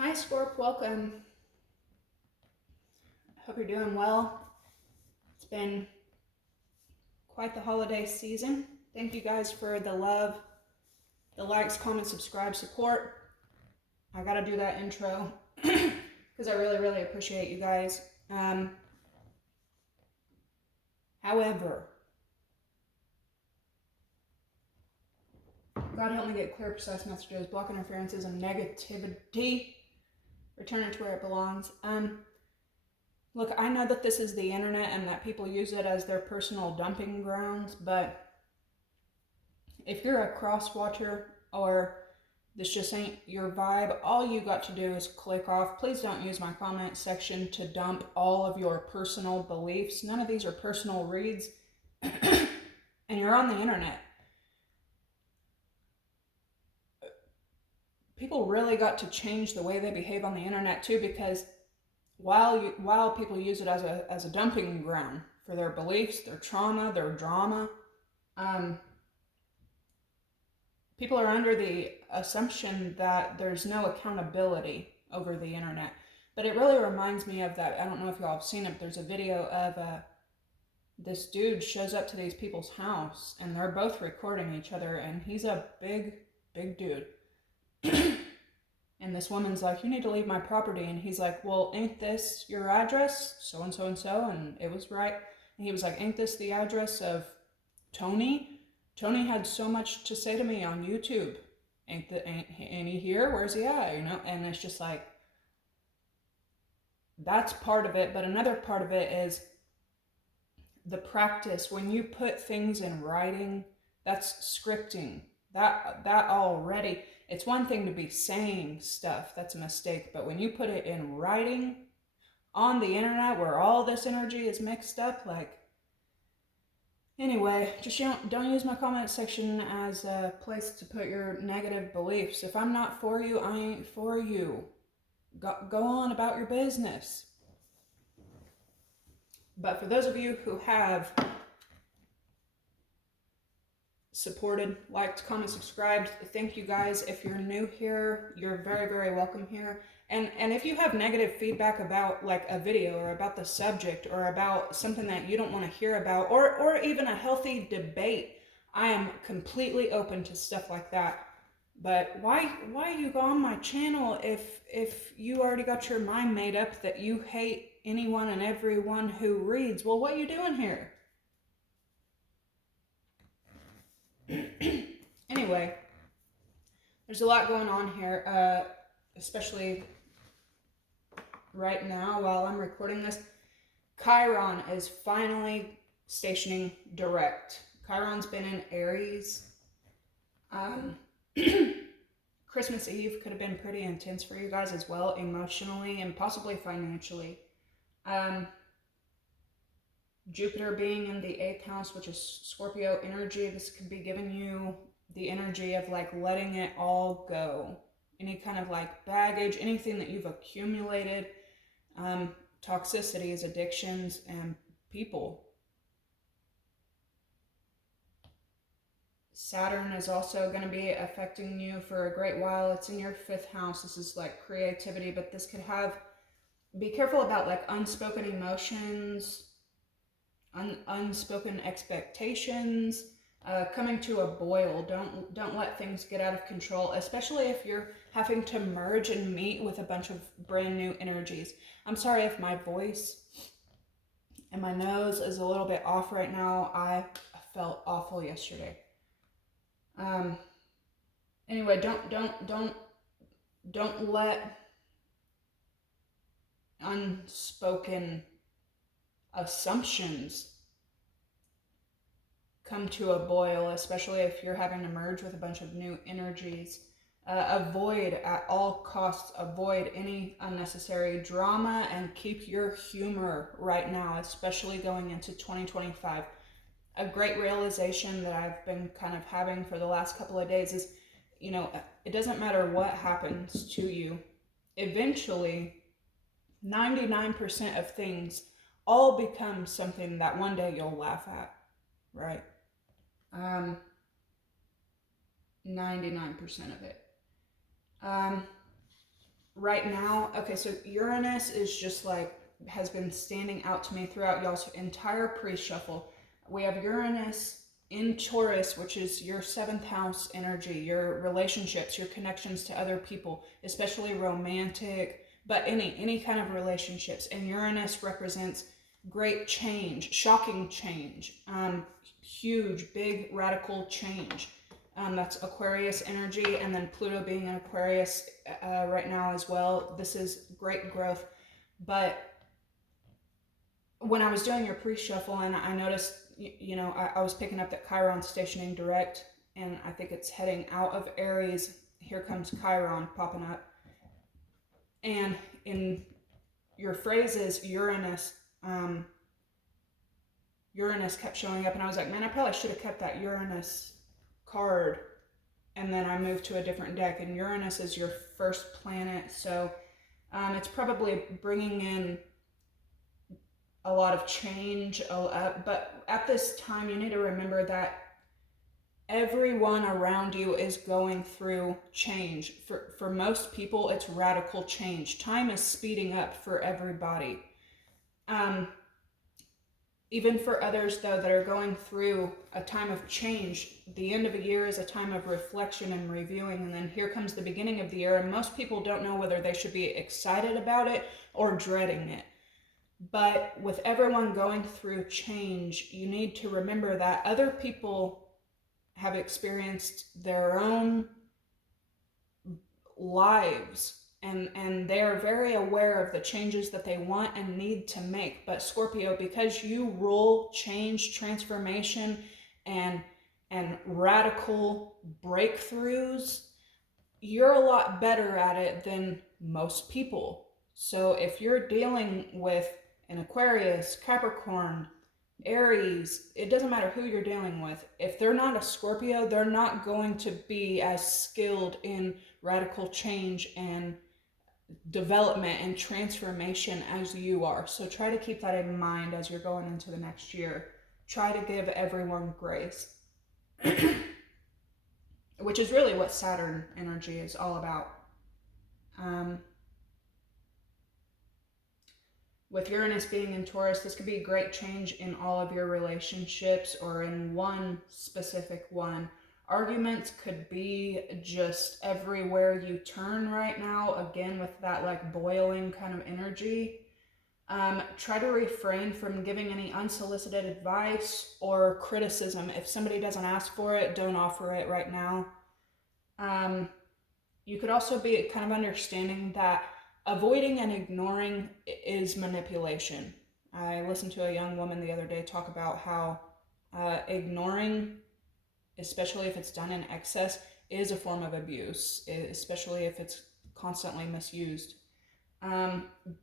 Hi Scorp, welcome. Hope you're doing well. It's been quite the holiday season. Thank you guys for the love, the likes, comments, subscribe, support. I gotta do that intro because I really appreciate you guys. However, God help me get clear, precise messages, block interferences and negativity. Return it to where it belongs. Look, I know that this is the internet and that people use it as their personal dumping grounds, but if you're a cross-watcher or this just ain't your vibe, all you got to do is click off. Please don't use my comment section to dump all of your personal beliefs. None of these are personal reads. And you're on the internet. People really got to change the way they behave on the internet too, because while people use it as a dumping ground for their beliefs, their trauma, their drama, people are under the assumption that there's no accountability over the internet. But it really reminds me of that. I don't know if y'all have seen it, but there's a video of this dude shows up to these people's house and they're both recording each other, and he's a big dude. And this woman's like, "You need to leave my property." And he's like, "Well, ain't this your address? So and so and so." And it was right. And he was like, "Ain't this the address of Tony? Tony had so much to say to me on YouTube. Ain't he here? Where's he at?" You know? And it's just like, that's part of it. But another part of it is the practice. When you put things in writing, that's scripting. That already, it's one thing to be saying stuff, that's a mistake. But when you put it in writing on the internet where all this energy is mixed up, like, anyway, just don't use my comment section as a place to put your negative beliefs. If I'm not for you, I ain't for you. Go on about your business. But for those of you who have supported, liked, comment, subscribed, thank you guys. If you're new here, you're very welcome here. And if you have negative feedback about like a video or about the subject or about something that you don't want to hear about, or even a healthy debate, I am completely open to stuff like that. But why you go on my channel if you already got your mind made up that you hate anyone and everyone who reads? Well, what are you doing here? Anyway, there's a lot going on here, especially right now while I'm recording this. Chiron is finally stationing direct. Chiron's been in Aries. Christmas Eve could have been pretty intense for you guys as well, emotionally and possibly financially. Jupiter being in the 8th house, which is Scorpio energy, this could be giving you the energy of like letting it all go. Any kind of like baggage, anything that you've accumulated, toxicities, addictions, and people. Saturn is also going to be affecting you for a great while. It's in your 5th house. This is like creativity, but this could have, be careful about like unspoken emotions, unspoken expectations, coming to a boil. Don't let things get out of control, especially if you're having to merge and meet with a bunch of brand new energies. I'm sorry if my voice and my nose is a little bit off right now. I felt awful yesterday. Anyway, don't let unspoken assumptions come to a boil, especially if you're having to merge with a bunch of new energies. Avoid at all costs, avoid any unnecessary drama, and keep your humor right now, especially going into 2025. A great realization that I've been kind of having for the last couple of days is, you know, it doesn't matter what happens to you. Eventually, 99% of things all become something that one day you'll laugh at, right? 99% of it. right now, okay, so Uranus is just like, has been standing out to me throughout y'all's entire pre-shuffle. We have Uranus in Taurus, which is your 7th house energy, your relationships, your connections to other people, especially romantic, but any kind of relationships. And Uranus represents great change, shocking change, huge, big, radical change. That's Aquarius energy, and then Pluto being in Aquarius right now as well. This is great growth. But when I was doing your pre-shuffle, and I noticed, I was picking up that Chiron's stationing direct, and I think it's heading out of Aries. Here comes Chiron popping up. And in your phrases, Uranus kept showing up, and I was like, man, I probably should have kept that Uranus card. And then I moved to a different deck, and Uranus is your first planet, so it's probably bringing in a lot of change, but at this time you need to remember that everyone around you is going through change. For most people, it's radical change. Time is speeding up for everybody. Even for others, though, that are going through a time of change, the end of a year is a time of reflection and reviewing, and then here comes the beginning of the year, and most people don't know whether they should be excited about it or dreading it. But with everyone going through change, you need to remember that other people have experienced their own lives, and they're very aware of the changes that they want and need to make. But Scorpio, because you rule change, transformation, and radical breakthroughs, you're a lot better at it than most people. So if you're dealing with an Aquarius, Capricorn, Aries, it doesn't matter who you're dealing with. If they're not a Scorpio, they're not going to be as skilled in radical change and development and transformation as you are. So try to keep that in mind as you're going into the next year. Try to give everyone grace, which is really what Saturn energy is all about. With Uranus being in Taurus, this could be a great change in all of your relationships or in one specific one. Arguments could be just everywhere you turn right now, again with that like boiling kind of energy. Try to refrain from giving any unsolicited advice or criticism. If somebody doesn't ask for it, don't offer it right now. You could also be kind of understanding that avoiding and ignoring is manipulation. I listened to a young woman the other day talk about how ignoring, especially if it's done in excess, is a form of abuse, especially if it's constantly misused.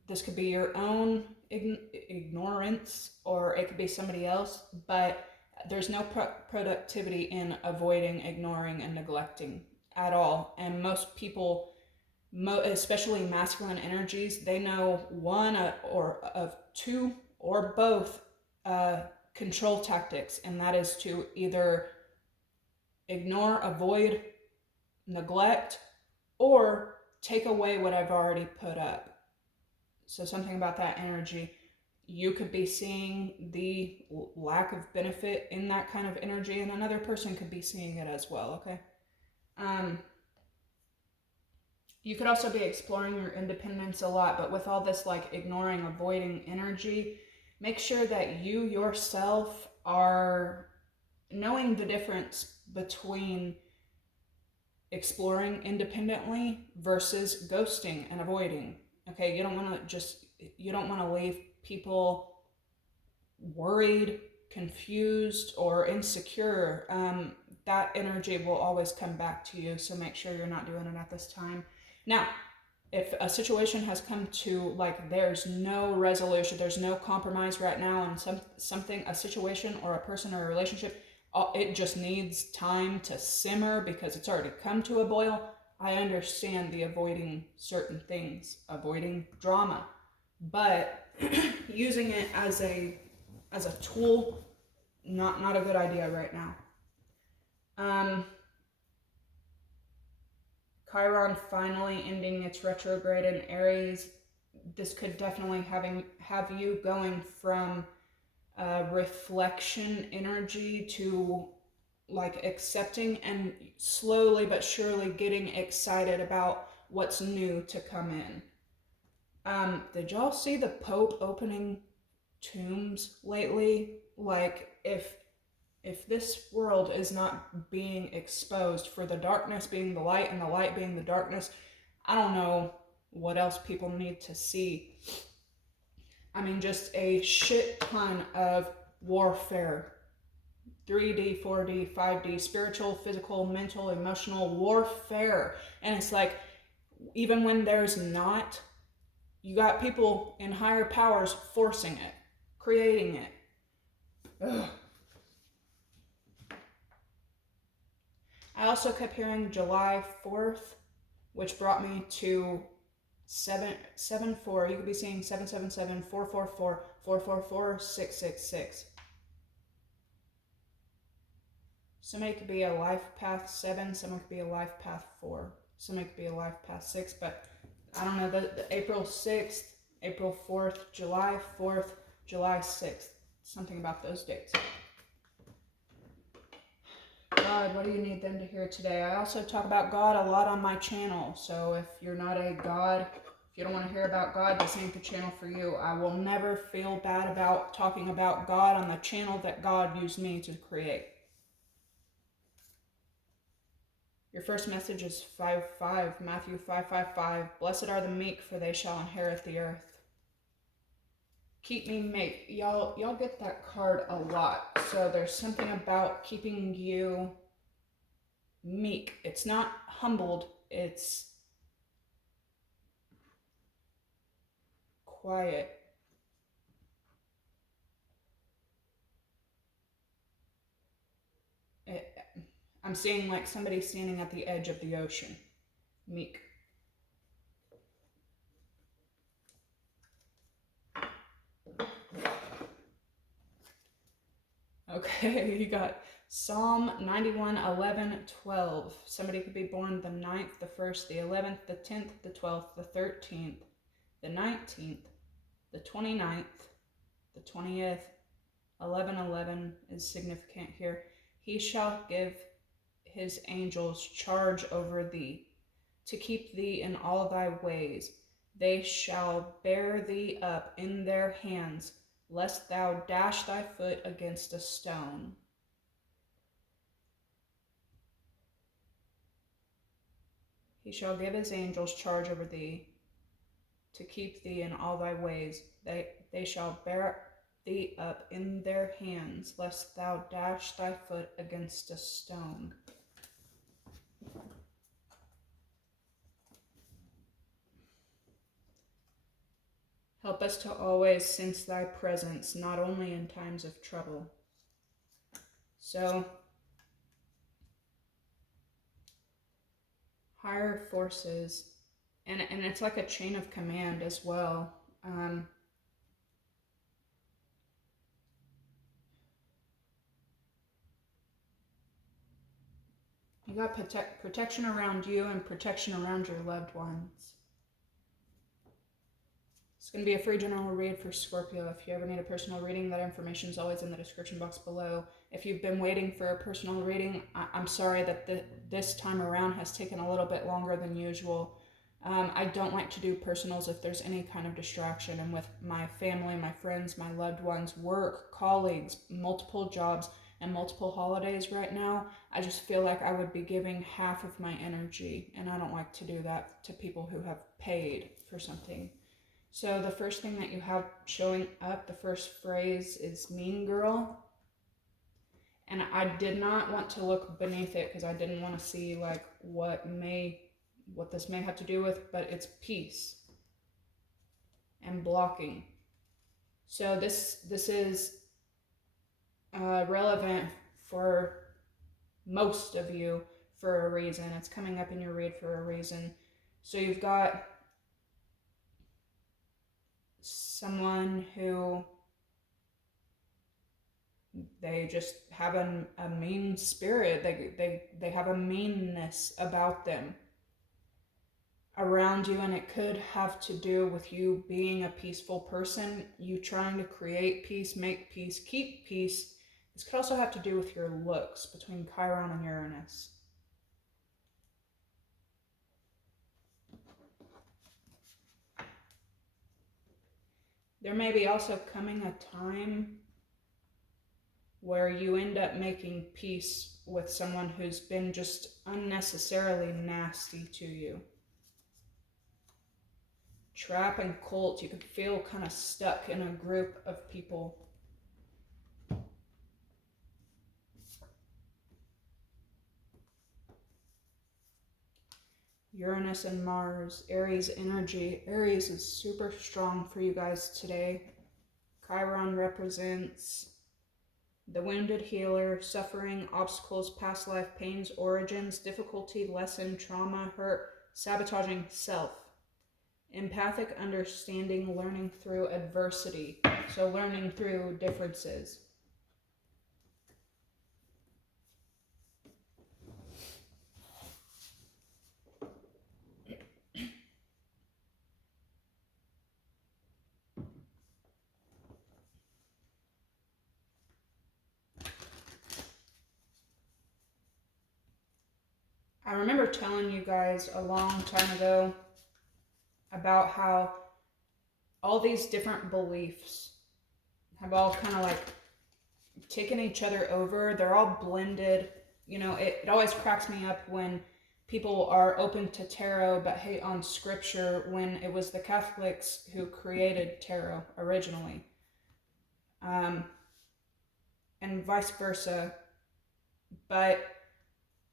This could be your own ignorance, or it could be somebody else, but there's no productivity in avoiding, ignoring, and neglecting at all. And most people, especially masculine energies, they know one or of two or both control tactics, and that is to either ignore, avoid, neglect, or take away what I've already put up. So something about that energy, you could be seeing the lack of benefit in that kind of energy, and another person could be seeing it as well, okay? You could also be exploring your independence a lot, but with all this like ignoring, avoiding energy, make sure that you yourself are knowing the difference between exploring independently versus ghosting and avoiding. Okay, you don't want to leave people worried, confused, or insecure. That energy will always come back to you, so make sure you're not doing it at this time. Now, if a situation has come to like there's no resolution, there's no compromise right now on something, a situation or a person or a relationship, it just needs time to simmer because it's already come to a boil, I understand the avoiding certain things, avoiding drama, but using it as a tool, not a good idea right now. Chiron finally ending its retrograde in Aries. This could definitely have you going from reflection energy to like accepting and slowly but surely getting excited about what's new to come in. Did y'all see the Pope opening tombs lately? Like, if this world is not being exposed for the darkness being the light and the light being the darkness, I don't know what else people need to see. I mean, just a shit ton of warfare. 3D, 4D, 5D, spiritual, physical, mental, emotional warfare. And it's like, even when there's not, you got people in higher powers forcing it, creating it. Ugh. I also kept hearing July 4th, which brought me to 774. You could be seeing 777, 444, 444, 666. Somebody could be a life path 7, someone could be a life path 4, somebody could be a life path 6, but I don't know, the April 6th, April 4th, July 4th, July 6th, something about those dates. God, what do you need them to hear today? I also talk about God a lot on my channel, so if you're not a God, if you don't want to hear about God, this ain't the channel for you. I will never feel bad about talking about God on the channel that God used me to create. Your first message is 5:5, Matthew 5:5. Blessed are the meek, for they shall inherit the earth. Keep me meek. Y'all get that card a lot. So there's something about keeping you meek. It's not humbled, it's quiet. I'm seeing like somebody standing at the edge of the ocean. Meek. Okay, you got Psalm 91, 11, 12. Somebody could be born the 9th, the 1st, the 11th, the 10th, the 12th, the 13th, the 19th, the 29th, the 20th. 11:11 is significant here. He shall give his angels charge over thee, to keep thee in all thy ways. They shall bear thee up in their hands, lest thou dash thy foot against a stone. He shall give his angels charge over thee, to keep thee in all thy ways. They shall bear thee up in their hands, lest thou dash thy foot against a stone. Help us to always sense thy presence, not only in times of trouble. So, higher forces, and it's like a chain of command as well. You got protection around you and protection around your loved ones. It's going to be a free general read for Scorpio. If you ever need a personal reading, that information is always in the description box below. If you've been waiting for a personal reading, I'm sorry that this time around has taken a little bit longer than usual. I don't like to do personals if there's any kind of distraction. And with my family, my friends, my loved ones, work, colleagues, multiple jobs, and multiple holidays right now, I just feel like I would be giving half of my energy. And I don't like to do that to people who have paid for something. So the first thing that you have showing up, the first phrase is mean girl. And I did not want to look beneath it because I didn't want to see like what this may have to do with, but it's peace and blocking. So this is relevant for most of you for a reason. It's coming up in your read for a reason. So you've got someone who they just have a mean spirit. They have a meanness about them. around you, and it could have to do with you being a peaceful person, you trying to create peace, make peace, keep peace. This could also have to do with your looks between Chiron and Uranus. There may be also coming a time where you end up making peace with someone who's been just unnecessarily nasty to you. Trap and cult, you could feel kind of stuck in a group of people. Uranus and Mars, Aries energy. Aries is super strong for you guys today. Chiron represents the wounded healer, suffering, obstacles, past life, pains, origins, difficulty, lesson, trauma, hurt, sabotaging self. Empathic understanding, learning through adversity. So learning through differences. I remember telling you guys a long time ago about how all these different beliefs have all kind of like taken each other over. They're all blended. You know, it always cracks me up when people are open to tarot but hate on scripture, when it was the Catholics who created tarot originally. And vice versa. But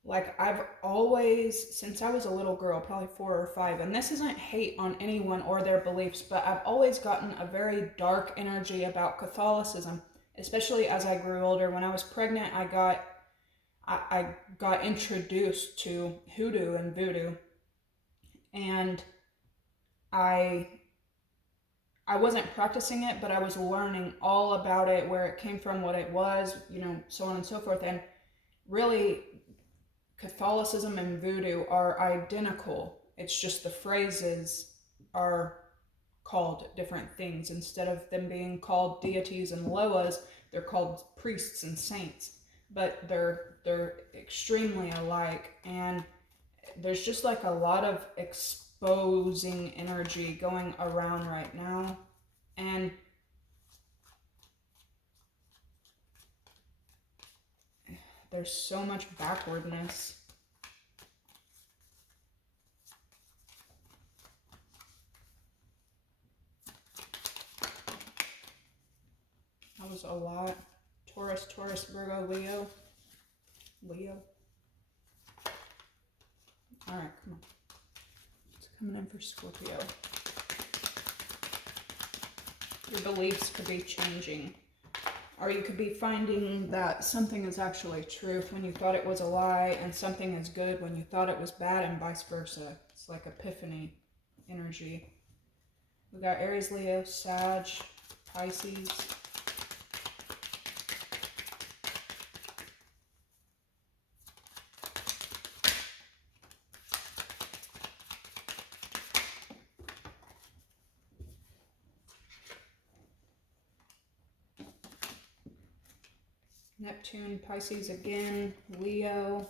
like, I've always, since I was a little girl, probably 4 or 5, and this isn't hate on anyone or their beliefs, but I've always gotten a very dark energy about Catholicism, especially as I grew older. When I was pregnant, I got introduced to hoodoo and voodoo, and I wasn't practicing it, but I was learning all about it, where it came from, what it was, you know, so on and so forth. And really, Catholicism and voodoo are identical. It's just the phrases are called different things. Instead of them being called deities and loas, they're called priests and saints. But they're extremely alike, and there's just like a lot of exposing energy going around right now. And there's so much backwardness. That was a lot. Taurus, Virgo, Leo. All right, come on. It's coming in for Scorpio. Your beliefs could be changing. Or you could be finding that something is actually truth when you thought it was a lie, and something is good when you thought it was bad, and vice versa. It's like Epiphany energy. We got Aries, Leo, Sag, Pisces. Neptune, Pisces again, Leo.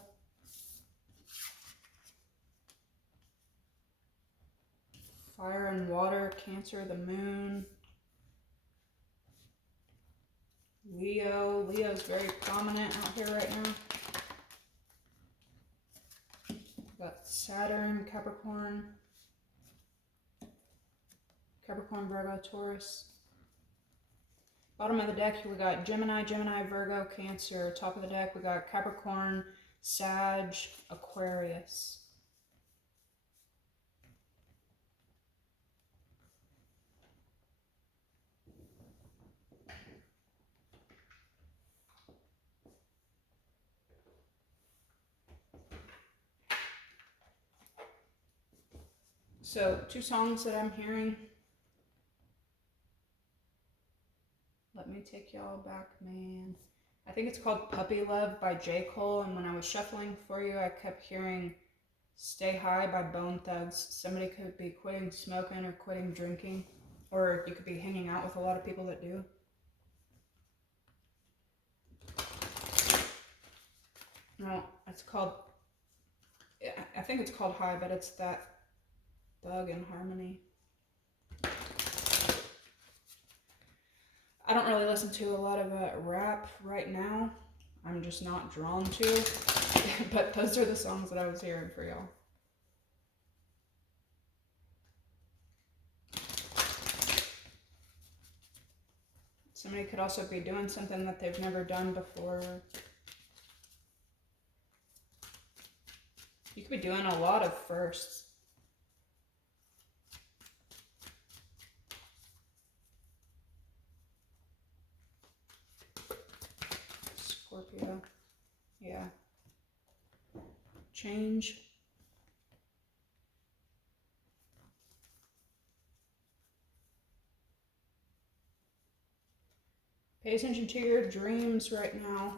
Fire and water, Cancer, the moon. Leo's very prominent out here right now. Got Saturn, Capricorn, Virgo, Taurus. Bottom of the deck, we got Gemini, Virgo, Cancer. Top of the deck, we got Capricorn, Sag, Aquarius. So, 2 songs that I'm hearing. Let me take y'all back, man. I think it's called Puppy Love by J. Cole, and when I was shuffling for you, I kept hearing Stay High by Bone Thugs. Somebody could be quitting smoking or quitting drinking, or you could be hanging out with a lot of people that do. No, it's called, I think it's called High, but it's that Thug and Harmony. I don't really listen to a lot of rap right now. I'm just not drawn to. But those are the songs that I was hearing for y'all. Somebody could also be doing something that they've never done before. You could be doing a lot of firsts. Scorpio. Yeah. Change. Pay attention to your dreams right now.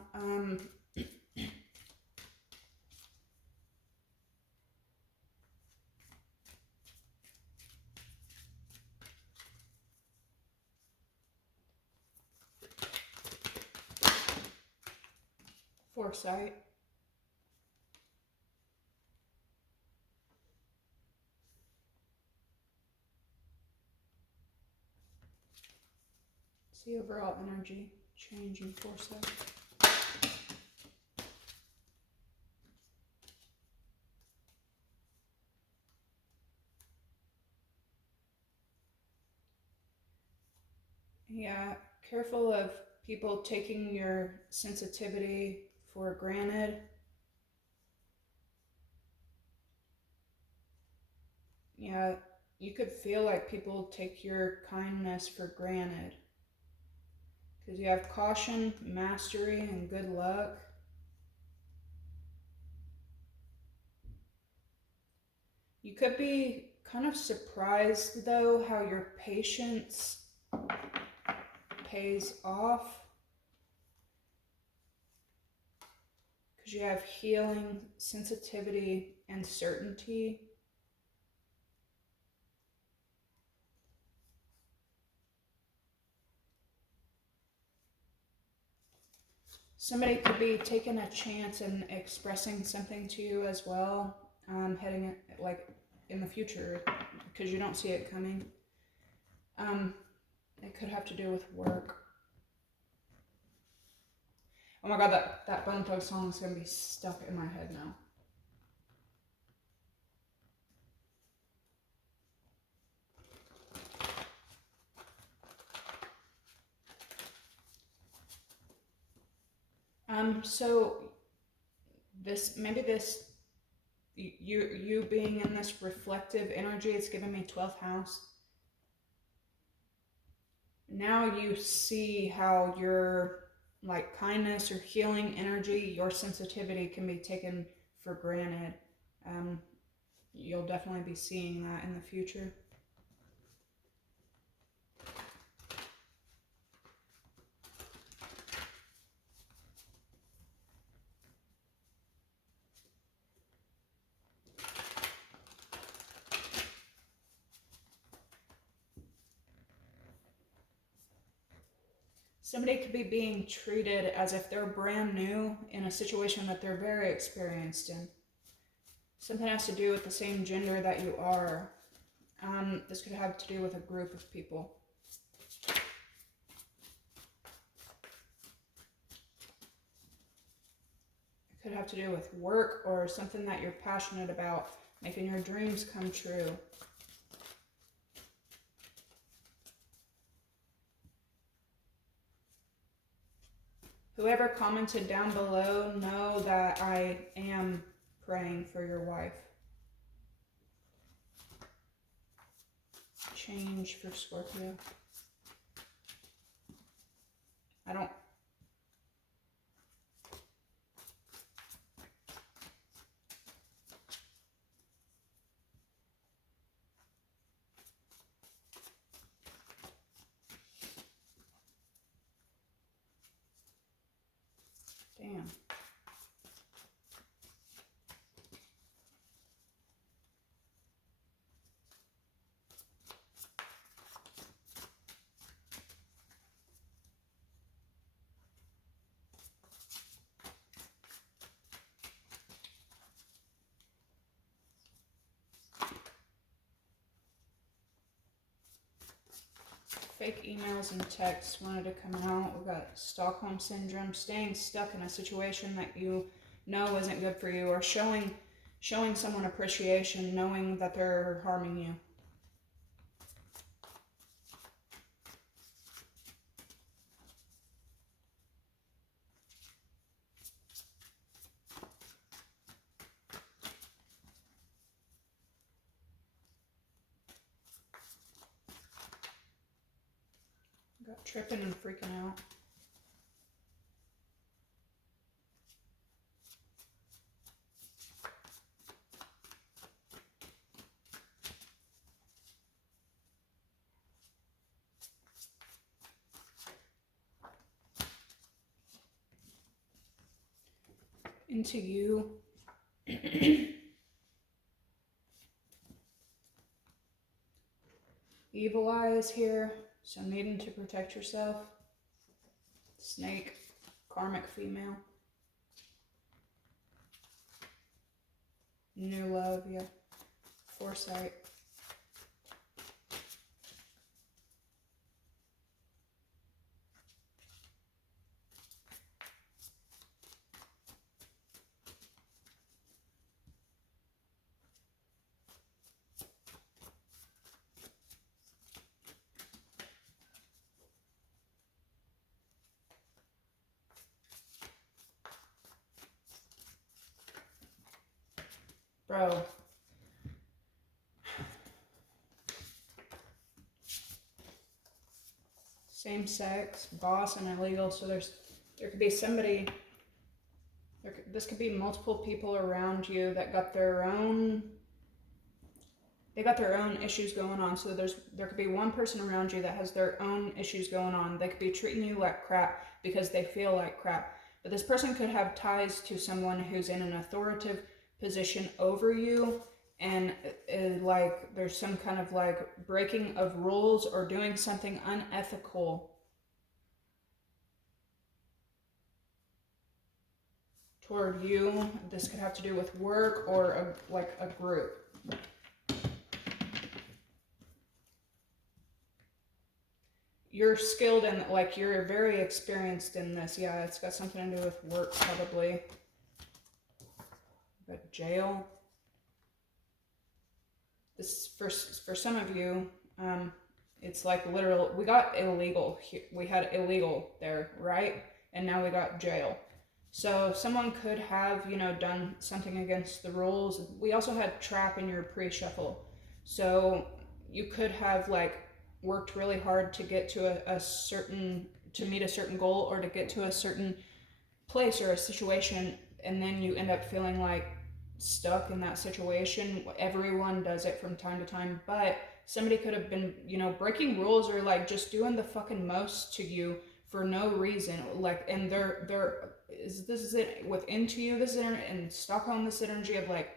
Foresight. See overall energy, change, and foresight. Yeah, careful of people taking your sensitivity for granted. Yeah, you could feel like people take your kindness for granted. Because you have caution, mastery, and good luck. You could be kind of surprised, though, how your patience pays off. Because you have healing, sensitivity, and certainty. Somebody could be taking a chance and expressing something to you as well, heading like in the future, because you don't see it coming. It could have to do with work. Oh my god, that Bone Thugs song is gonna be stuck in my head now. So you being in this reflective energy, it's giving me 12th house. Now you see how your like kindness or healing energy, your sensitivity can be taken for granted. You'll definitely be seeing that in the future. Somebody could be being treated as if they're brand new in a situation that they're very experienced in. Something has to do with the same gender that you are. This could have to do with a group of people. It could have to do with work or something that you're passionate about, making your dreams come true. Whoever commented down below, know that I am praying for your wife. Change for Scorpio. I don't... Damn. fake emails and texts wanted to come out. We got Stockholm Syndrome, staying stuck in a situation that you know isn't good for you, or showing someone appreciation knowing that they're harming you. Got tripping and freaking out. Into you. Evil eyes here, so needing to protect yourself. Snake, karmic female. New love, yeah. Foresight. Bro. Same sex, boss and illegal, so there could be somebody, this could be multiple people around you that got their own, issues going on. So there could be one person around you that has their own issues going on. They could be treating you like crap because they feel like crap. But this person could have ties to someone who's in an authoritative position over you, and like there's some kind of like breaking of rules or doing something unethical toward you. This could have to do with work or a group. You're skilled and like you're very experienced in this. Yeah, it's got something to do with work probably. But jail. This for some of you, it's like literal. We got illegal. We had illegal there, right? And now we got jail. So someone could have, done something against the rules. We also had trap in your pre-shuffle. So you could have like worked really hard to get to to meet a certain goal or to get to a certain place or a situation, and then you end up feeling like stuck in that situation. Everyone does it from time to time, but somebody could have been, breaking rules or like just doing the fucking most to you for no reason. Like, and this is it with into you, this is in Stockholm, this energy of like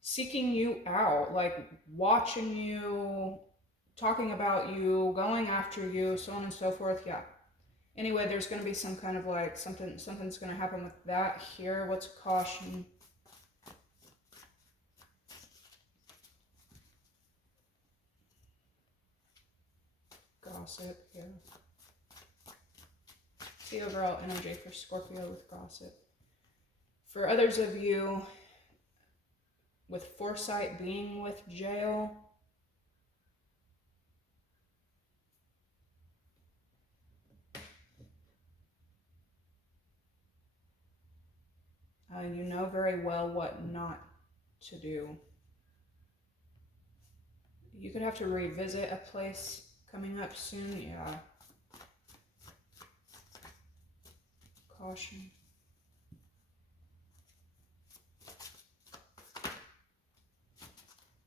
seeking you out, like watching you, talking about you, going after you, so on and so forth. Yeah. Anyway, there's going to be some kind of like something's going to happen with that here. What's caution? Gossip, yeah. The overall energy for Scorpio with gossip. For others of you, with foresight being with jail, you know very well what not to do. You could have to revisit a place coming up soon, yeah. Caution.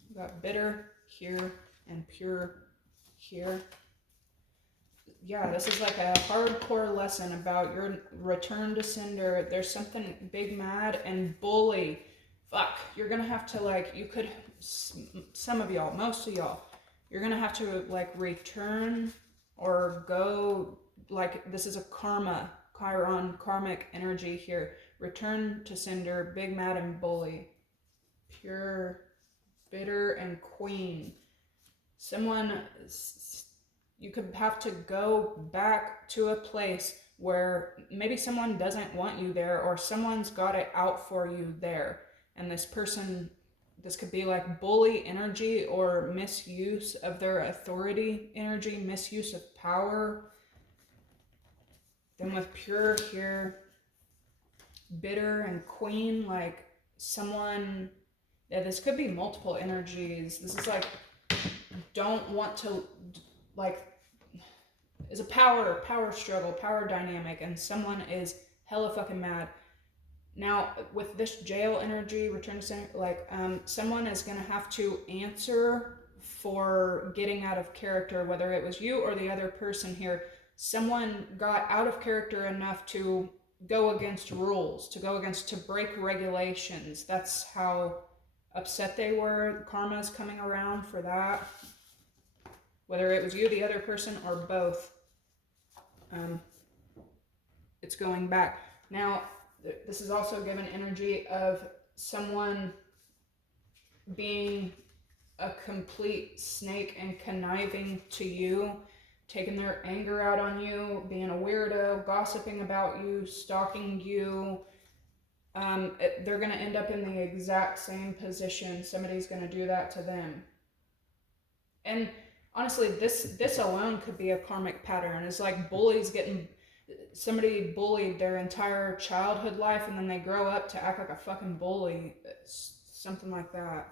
We got bitter here and pure here. Yeah, this is like a hardcore lesson about your return to sender. There's something big, mad, and bully. Fuck, you're gonna have to like, you could, some of y'all, most of y'all, you're gonna have to like return or go, like this is a Chiron, karmic energy here. Return to sender, big, mad, and bully. Pure, bitter, and queen. Someone, You could have to go back to a place where maybe someone doesn't want you there, or someone's got it out for you there. And this person, this could be like bully energy or misuse of their authority energy, misuse of power. Then with pure here, bitter and queen, like someone, yeah, this could be multiple energies. This is like, don't want to, like, is a power struggle, power dynamic, and someone is hella fucking mad. Now, with this jail energy, return to center, like, someone is gonna have to answer for getting out of character, whether it was you or the other person here. Someone got out of character enough to go against rules, to break regulations. That's how upset they were. Karma's coming around for that. Whether it was you, the other person, or both. It's going back. Now, this is also given energy of someone being a complete snake and conniving to you, taking their anger out on you, being a weirdo, gossiping about you, stalking you. They're going to end up in the exact same position. Somebody's going to do that to them. And honestly, this alone could be a karmic pattern. It's like bullies getting, somebody bullied their entire childhood life and then they grow up to act like a fucking bully. It's something like that.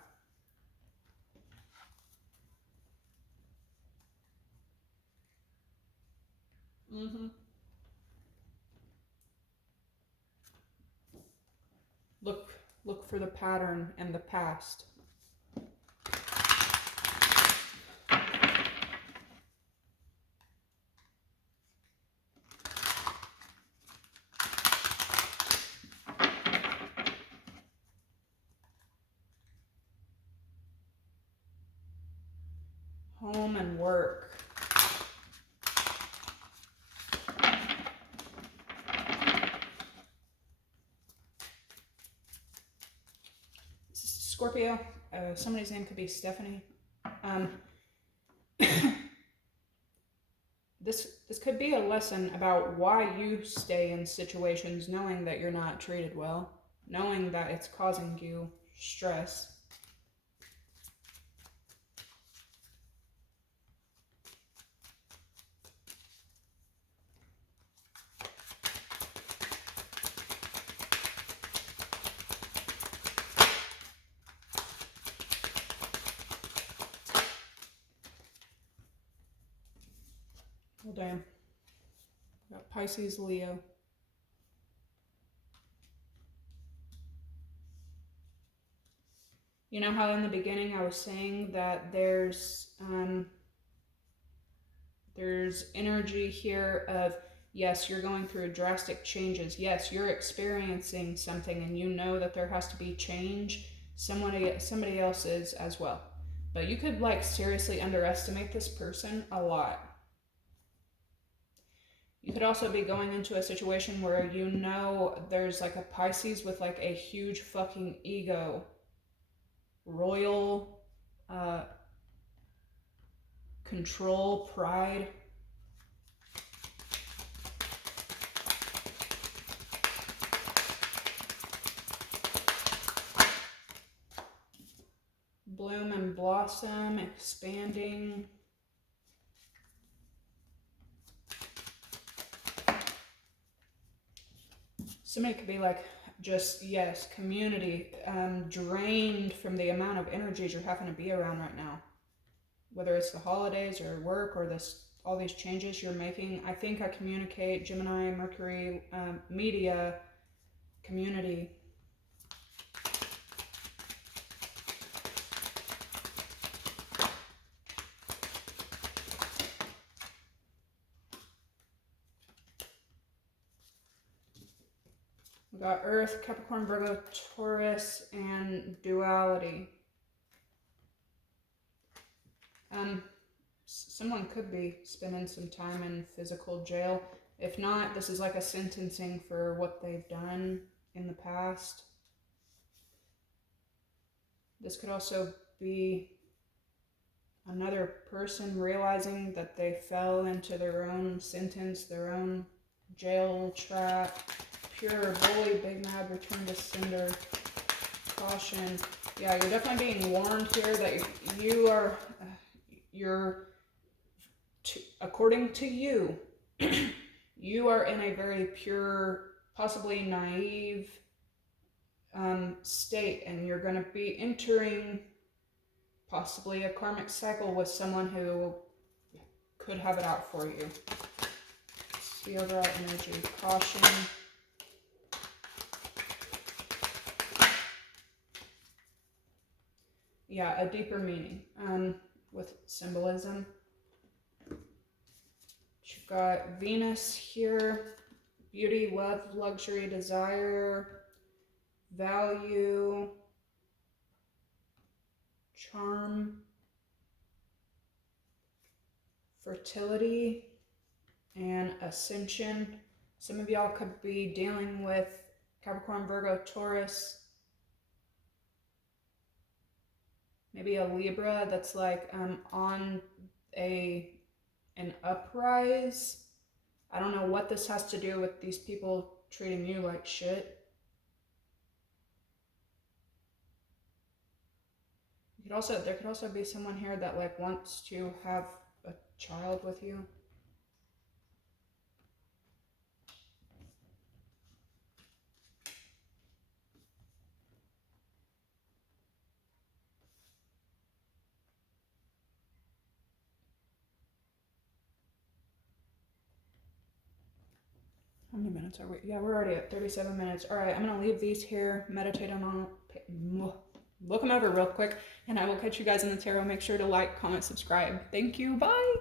Look for the pattern in the past. Home and work. Scorpio, somebody's name could be Stephanie. This could be a lesson about why you stay in situations knowing that you're not treated well, knowing that it's causing you stress. Oh, damn. Got Pisces, Leo. You know how in the beginning I was saying that there's energy here of, yes, you're going through drastic changes. Yes, you're experiencing something and you know that there has to be change. Somebody else is as well. But you could like seriously underestimate this person a lot. You could also be going into a situation where you know there's like a Pisces with like a huge fucking ego. Royal, control, pride. Bloom and blossom, expanding. Somebody could be like, just, yes, community, drained from the amount of energies you're having to be around right now. Whether it's the holidays or work or all these changes you're making. I think I communicate Gemini, Mercury, media, community. We got Earth, Capricorn, Virgo, Taurus, and duality. Someone could be spending some time in physical jail. If not, this is like a sentencing for what they've done in the past. This could also be another person realizing that they fell into their own sentence, their own jail trap. Pure, bully, big mad, return to sender. Caution. Yeah, you're definitely being warned here that you are, according to you, you are in a very pure, possibly naive state, and you're going to be entering possibly a karmic cycle with someone who could have it out for you. See overall energy. Caution. Yeah, a deeper meaning with symbolism. You've got Venus here. Beauty, love, luxury, desire, value, charm, fertility, and ascension. Some of y'all could be dealing with Capricorn, Virgo, Taurus, maybe a Libra that's like on an uprise. I don't know what this has to do with these people treating you like shit. There could also be someone here that like wants to have a child with you. How many minutes are we? Yeah, we're already at 37 minutes. All right, I'm going to leave these here, meditate on look them over real quick, and I will catch you guys in the tarot. Make sure to like, comment, subscribe. Thank you. Bye.